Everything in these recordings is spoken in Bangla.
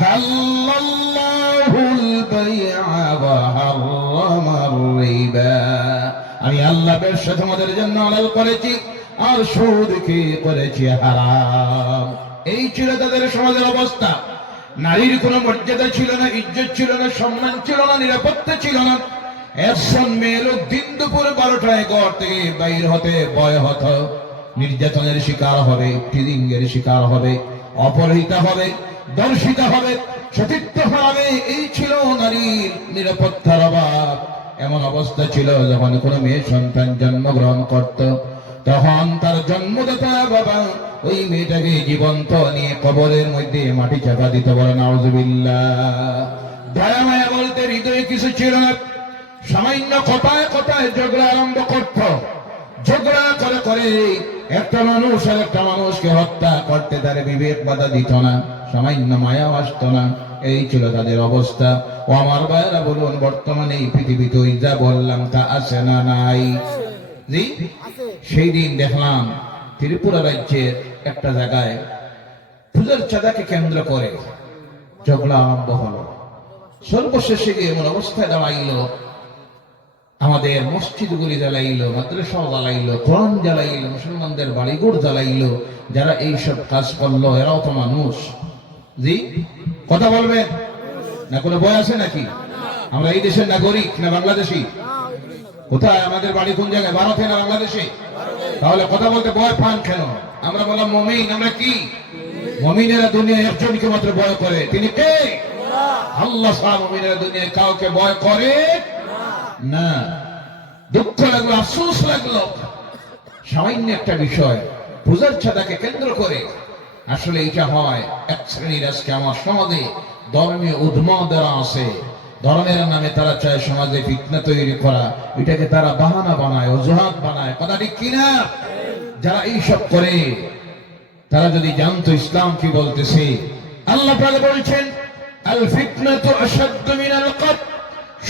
আহাল্লাল্লাহুল বাইআ ওয়া হারামার রিবা, আমি আল্লাহ ব্যবসা তোমাদের জন্য হালাল করেছি আর সুদকে করেছি হারাম। এই ছিল তাদের সমাজের অবস্থা। নারীর কোনো মর্যাদা ছিল না, ইজ্জত ছিল না, সম্মান ছিল না, নিরাপত্তা ছিল না। একজন মেয়ে লোক দিন দুপুর 12টায় ঘর থেকে বাইর হতে ভয় হতো, নির্যাতনের শিকার হবে, ট্রিলিংয়ের শিকার হবে, অপহৃতা হবে, দর্শিতা হবে, সতীত্ব হারাবে। এই ছিল নারীর নিরাপত্তার অভাব। এমন অবস্থা ছিল যখন কোনো মেয়ে সন্তান জন্মগ্রহণ করত, তখন তার জন্মদাতা বাবা ওই মেয়েটাকে জীবন্ত নিয়ে কবরের মধ্যে মাটি চাপা দিত। বলে নাউজুবিল্লাহ। দয়া মায়া বলতে হৃদয়ে কিছু ছিল না। সামান্য কথায় কথায় ঝগড়া আরম্ভ করত। ঝগড়া করে করে একটা মানুষ আর একটা মানুষকে হত্যা করতে তার বিবেক বাধা দিত না, সামান্য মায়াও আসত না। এই ছিল তাদের অবস্থা। ও আমার ভাইরা বলুন, বর্তমানে এই পৃথিবীতে ওই যা বললাম তা আছে না নাই? জি, সেই দিন দেখলাম ত্রিপুরা রাজ্যের একটা জায়গায় পূজার চাঁদাকে কেন্দ্র করে ঝগড়া আরম্ভ হলো। সর্বশেষে গিয়ে এমন অবস্থায় দাঁড়াইল, আমাদের মসজিদগুলি জ্বালাইলো, মাদ্রাসা জ্বালাইলো, কোরআন জ্বালাইলো, মুসলমানদের বাড়িঘর জ্বালাইলো। যারা এইসব কাজ করলো এরাও তো মানুষ। জি, কথা বলবেন না? কোনো ভয় আছে নাকি? আমরা এই দেশের নাগরিক না বাংলাদেশি? কোথায় আমাদের বাড়ি? কোন জায়গায়? ভারতে না বাংলাদেশে? তাহলে কথা বলতে ভয় পান কেন? আমরা বললাম মুমিন। আমরা কি মুমিনেরা দুনিয়ায় একজনকে মাত্র ভয় করে, তিনি কে? আল্লাহ। মুমিনেরা দুনিয়ায় কাউকে ভয় করে না। দুঃখ লাগলো, আফসোস লাগলো, সামান্য একটা বিষয় পূজার চাঁদাকে কেন্দ্র করে। আসলে এটা হয় এক শ্রেণীর আজকে আমার সমাজে ধর্মীয় উন্মাদরা আছে। ধর্মের নামে তারা চায় সমাজে ফিতনা তৈরি করা। এটাকে তারা বাহানা বানায়, অজুহাত বানায়। কথা ঠিক কিনা? যারা এইসব করে তারা যদি জানতো ইসলাম কি বলতেছে। আল্লাহ তাআলা বলছেন, আল ফিতনাতু আশাদ্দু মিনাল কতল।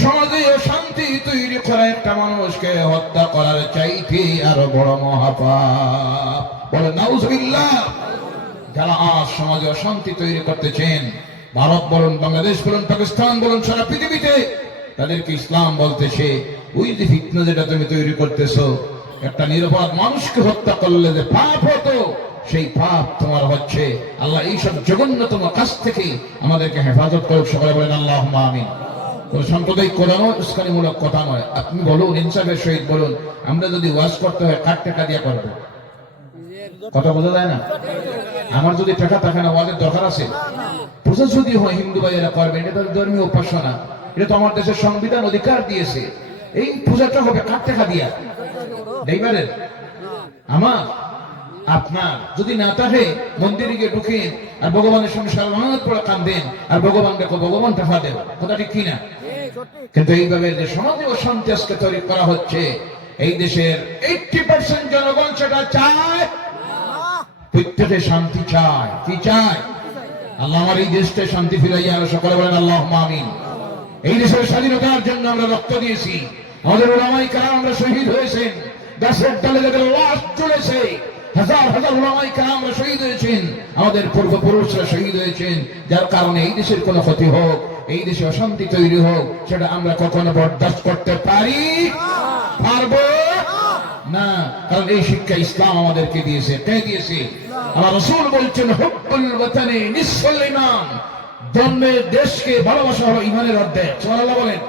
সমাজে অশান্তি তৈরি করা একটা মানুষকে হত্যা করার চাইতে আরো বড় মহাপাপ। বলে নাউজুবিল্লাহ। যারা আজ সমাজে অশান্তি তৈরি করতেছেন, ভারত বলুন, বাংলাদেশ বলুন, পাকিস্তান বলুন, সারা পৃথিবীতে, তাদেরকে ইসলাম বলতেছে ওই যে ফিতনা যেটা তুমি তৈরি করতেছো, একটা নিরপরাধ মানুষকে হত্যা করলে যে পাপ হতো, সেই পাপ তোমার হচ্ছে। আল্লাহ এইসব জঘন্যতম কাজ থেকে আমাদেরকে হেফাজত করুক। সবাই বলেন আল্লাহুম্মা আমিন। কোন সাম্প্রদায়িক কথা নয়, উস্কানিমূলক কথা নয়। আপনি বলুন, ইনসাফের সহিত বলুন, আমরা যদি ওয়াজ করতে হয় কার টাকা দিয়ে করবো? কথা বোঝা যায় না? আমার যদি টাকা থাকে না, ওয়াজের দরকার আছে? পূজা যদি হয় হিন্দু ভাইয়েরা করবেন, এটা তো ধর্মীয় উপাসনা, এটা তো আমার দেশের সংবিধান অধিকার দিয়েছে। এই পূজাটা হবে কার টাকা দিয়া? ড্রাইভারের? আমার? আপনার? যদি না থাকে মন্দিরে গিয়ে ঢুকেন আর ভগবানের সঙ্গে সালাত পড়ে কাঁদেন আর ভগবান দেখো, ভগবান টাকা দেন। কথা ঠিক কিনা? কিন্তু এইভাবে যে সমাজে অশান্তি আজকে তৈরি করা হচ্ছে, এই দেশের 80% জনগণ সেটা চায়। প্রত্যেকে শান্তি চায়। কি চায়? আল্লাহ আমার এই দেশটা শান্তি ফিরাইয়া আলো। সকলে বলেন আল্লাহুম্মা আমিন। এই দেশের স্বাধীনতার জন্য আমরা রক্ত দিয়েছি, আমাদের উলামায়ে কেরাম আমরা শহীদ হয়েছেন, গাছের ডালে যাদের লাশ চলেছে, হাজার হাজার উলামায়ে কেরাম শহীদ হয়েছেন, আমাদের পূর্বপুরুষরা শহীদ হয়েছেন। যার কারণে এই দেশের কোনো ক্ষতি হোক, এই দেশে অশান্তি তৈরি হোক, সেটা আমরা কখনো বরদাস্ত করতে পারবো না। কারণ এই শিক্ষা ইসলাম আমাদেরকে দিয়েছে। কে দিয়েছে? আমার রাসূল বলছেন, হুব্বুল ওয়াতানি নিসফুল ঈমান। জন্মের দেশকে ভালোবাসা হলো ঈমানের অর্ধেক। সুবহানাল্লাহ বলেন।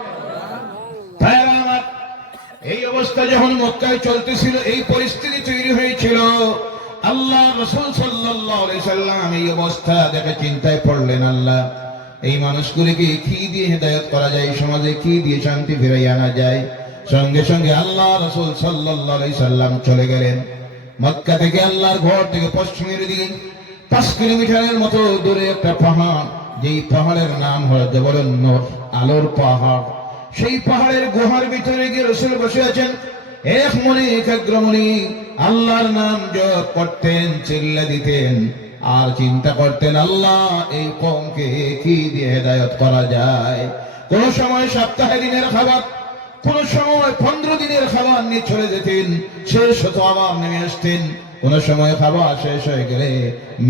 ভাইরা আমার, এই অবস্থা যখন মক্কায় চলতেছিল, এই পরিস্থিতি তৈরি হয়েছিল, আল্লাহ রাসূল সাল্লাল্লাহু আলাইহি সাল্লাম এই অবস্থা দেখে চিন্তায় পড়লেন, আল্লাহ এই মানুষগুলিকে কি দিয়ে হেদায়েত করা যায়, সমাজে কি দিয়ে শান্তি ফিরিয়ে আনা যায়। সঙ্গে সঙ্গে আল্লাহ রাসূল সাল্লাল্লাহু আলাইহি সাল্লাম চলে গেলেন মক্কা থেকে। আল্লাহর ঘর থেকে পশ্চিমের দিকে 5 কিলোমিটারের মতো দূরে একটা পাহাড়, যেই পাহাড়ের নাম হলো জবলুন নূর, আলোর পাহাড়। সেই পাহাড়ের গুহার ভিতরে গিয়ে রাসূল বসে আছেন। এক মনে একাগ্রমণি আল্লাহর নাম জপ করতেন, চিল্লা দিতেন আর চিন্তা করতেন, আল্লাহ এই কওমকে কি দিয়ে হেদায়েত করা যায়। কোন সময় সপ্তাহে দিনের খাবার, কোন সময় 15 দিনের খাবার নিয়ে চলে যেতেন, শেষ হতো আবার নেমে আসতেন কোন সময় খাবার শেষ হয়ে গেলে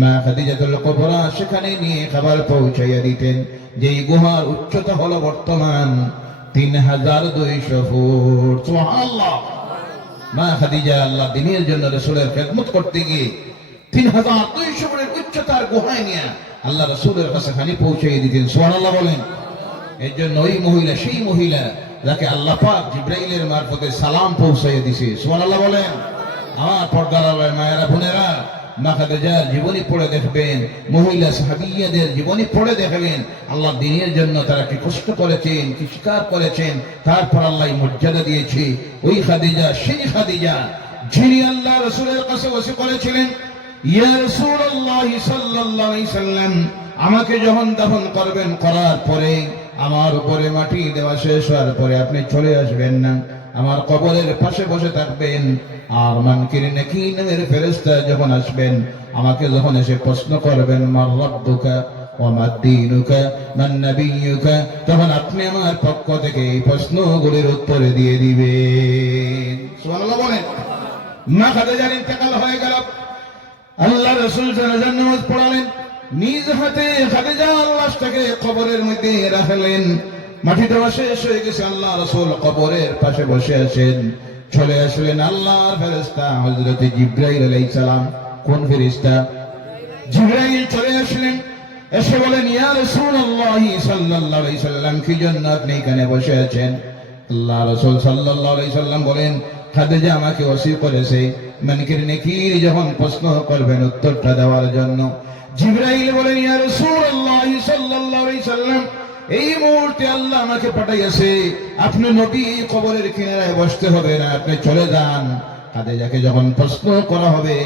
মা খাদিজাতুল কুবরা সেখানে নিয়ে খাবার পৌঁছাইয়া দিতেন। যেই গুহার উচ্চতা হলো বর্তমান 3200 ফুট। সুবহানাল্লাহ। মা খাদিজা আল্লাহ দ্বীনের জন্য রাসূলের খেদমত করতে গিয়ে 3200 ফুটের উচ্চতার গুহায় নিয়ে আল্লাহ রাসূলের কাছে খানি পৌঁছাইয়া দিতেন। সুবহানাল্লাহ বলেন। এর জন্য ওই মহিলা সেই মহিলা যাকে আল্লাহ পাক জিবরাইলের মারফতে সালাম পৌঁছাইয়া দিয়েছে। সুবহানাল্লাহ বলেন। আমার পর্দার আড়ালের মায়েরা বোনেরা, মা খাদিজার জীবনী পড়ে দেখবেন, মহিলা সাহাবিয়াদের জীবনী পড়ে দেখবেন আল্লাহ দ্বীনের জন্য তারা কি কষ্ট করেছেন, কি স্বীকার করেছেন, তারপর আল্লাহ মর্যাদা দিয়েছে। ওই খাদিজা সেই খাদিজা যিনি আল্লাহ রাসূলের কাছে ওয়াসি করেছিলেন, ইয়া রাসূলুল্লাহ সাল্লাল্লাহু আলাইহি সাল্লাম, আমাকে যখন দাফন করবেন করার পরে আমার উপরে মাটি দেওয়া শেষ হওয়ার পরে আপনি চলে আসবেন না, আমার কবরের পাশে বসে থাকবেন। আর মুনকির নাকির নামের ফেরেশতা যখন আসবেন আমাকে যখন এসে প্রশ্ন করবেন মার রাব্বুকা ওয়া মা দীনুকা মান নাবিয়্যুকা, তখন আপনি আমার পক্ষ থেকে এই প্রশ্নগুলির উত্তর দিয়ে দিবেন। সুবহানাল্লাহ বলেন। মা খাদিজার ইন্তেকাল হয়ে গেল। আল্লাহ রাসূল জানাজার নামাজ পড়ালেন, নিজ হাতে খাদিজার লাশটাকে কবরের মধ্যে রাখলেন। মাটি দেওয়া শেষ হয়ে গেছে, আল্লাহ রাসূল কবরের পাশে বসে আছেন। চলে আসলেন আল্লাহর ফেরেশতা হযরত জিবরাইল আলাইহিস সালাম। কোন ফেরেশতা? জিবরাইল চলে আসলেন, এসে বলেন, ইয়া রাসূলুল্লাহ সাল্লাল্লাহু আলাইহি সাল্লাম, কি জন্য আপনি এখানে বসে আছেন? আল্লাহ রাসূল সাল্লাল্লাহু আলাইহি সাল্লাম বলেন, খাদিজা আমাকে ওসি করেছে মুনকির নাকির যখন প্রশ্ন করবেন উত্তরটা দেওয়ার জন্য। জিবরাইল বলেন, ইয়া রাসূলুল্লাহ সাল্লাল্লাহু আলাইহি সাল্লাম, এই মুহূর্তে আল্লাহ আমাকে পাঠাইয়াছে, আপনি নবী কবরের কিনারায় বসতে হবে না, আপনি চলে যান। খাদিজাকে যখন প্রশ্ন করা হবে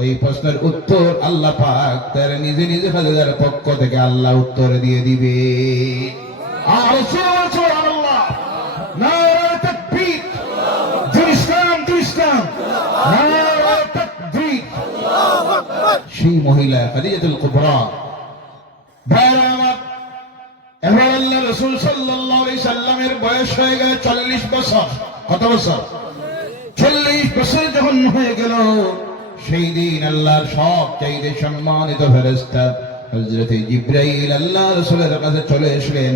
ওই প্রশ্নের উত্তর আল্লাহ পাক তার নিজে নিজে খাদিজার পক্ষ থেকে আল্লাহ উত্তর দিয়ে দিবে। আর সুবহানাল্লাহ, নারে তাকবীর, ইসলাম ইসলাম, নারে তাকবীর। আল্লাহু আকবার। সেই মহিলা খাদিজাতুল কুবরা ভাইরা আমার, এবার আল্লাহ রাসূল সাল্লাল্লাহু আলাইহি সাল্লামের বয়স হয়ে গেল 40 বছর। কত বছর? 40 বছর যখন হয়ে গেল, সেই দিন আল্লাহর সবচাইতে সম্মানিত ফেরেশতা হযরত জিবরাইল আল্লাহ রাসূলের কাছে চলে আসলেন।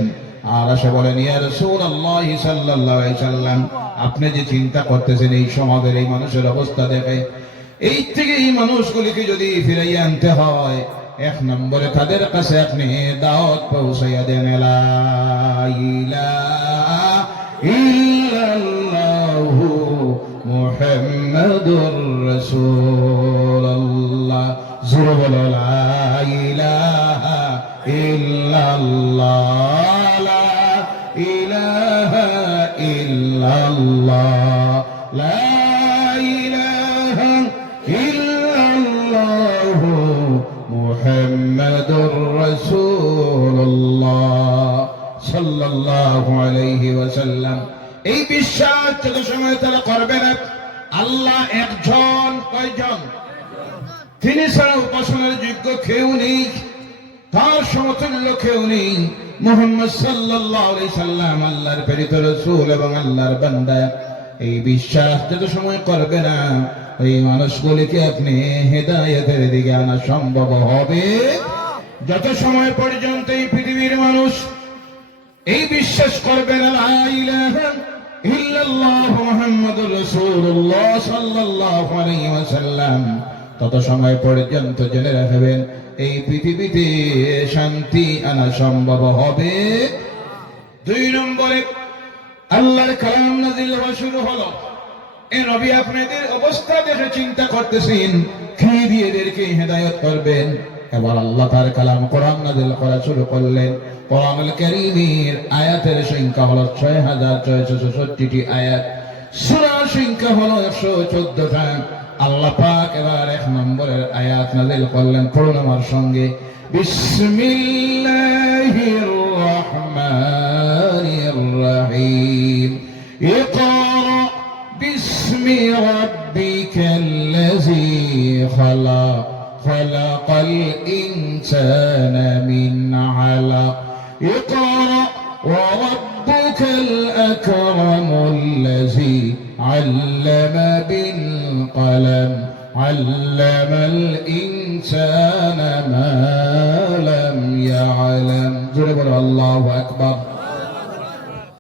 আর এসে বলেন, ইয়া রাসূলুল্লাহ সাল্লাল্লাহু আলাইহি সাল্লাম, আপনি যে চিন্তা করতেছেন এই সমাজের এই মানুষের অবস্থা দেখে, এই থেকে এই মানুষগুলিকে যদি ফিরাইয়া আনতে হয়, এক নম্বরে তাদের কাছে আপনি দাওয়াত পৌঁছাইয়া দেন, লা ইলাহা ইল্লাল্লাহু মুহাম্মাদুর রাসূলুল্লাহ। জোরে বলো, লা ইলাহা ইল্লাল্লাহ, লা ইলাহা ইল্লাল্লাহ, লা ইলাহা ইল্লাল্লাহু মুহাম্মাদুর রাসূলুল্লাহ সাল্লাল্লাহু আলাইহি ওয়াসাল্লাম। এই বিশ্বাস যত সময় তারা করবে না, আল্লাহ একজন, কয়জন? তিনি ছাড়া উপাসনার যোগ্য কেউ নেই, তার সমতুল্য কেউ নেই। মুহাম্মদ সাল্লাল্লাহু আলাইহি সাল্লাম আল্লাহর প্রেরিত রাসূল এবং আল্লাহর বান্দা। এই বিশ্বাস যত সময় করবে না, ওই মানুষগুলিকে আপনি হেদায়েতের দিকে আনা সম্ভব হবে। যত সময় পর্যন্ত এই পৃথিবীর মানুষ এই বিশ্বাস করবে না লা ইলাহা ইল্লাল্লাহ মুহাম্মাদুর রাসূলুল্লাহ সাল্লাল্লাহু আলাইহি ওয়াসাল্লাম, তত সময় পর্যন্ত জেনে রাখবেন এই পৃথিবীতে শান্তি আনা সম্ভব হবে। 2 নম্বরে আল্লাহর কালাম নাযিল হওয়া শুরু হলো। এই নবী আপনাদের অবস্থা দেখে চিন্তা করতেছেন কি দিয়ে এদেরকে হেদায়েত করবেন। এবার আল্লাহ তার কালাম কোরআন নাযিল করা শুরু করলেন। কোরআনুল কারীমের আয়াতের সংখ্যা হলো 6664টি আয়াত, সূরার সংখ্যা হলো 114টা। আল্লাহ পাক এবার 1 নম্বরের আয়াত নাযিল করলেন, পড়ুন আমার সঙ্গে, বিসমিল্লাহির রহমানির রহিম। ইকরা বিসমি রাব্বিকাল্লাযী খালাক, খালাকাল ইনসানা মিন আলাক। ইকরা ওয়া রাব্বুকাল আকরামুল্লাযী আল্লামা বিল কলম, علم الإنسان ما لم يعلم. جل الله أكبر.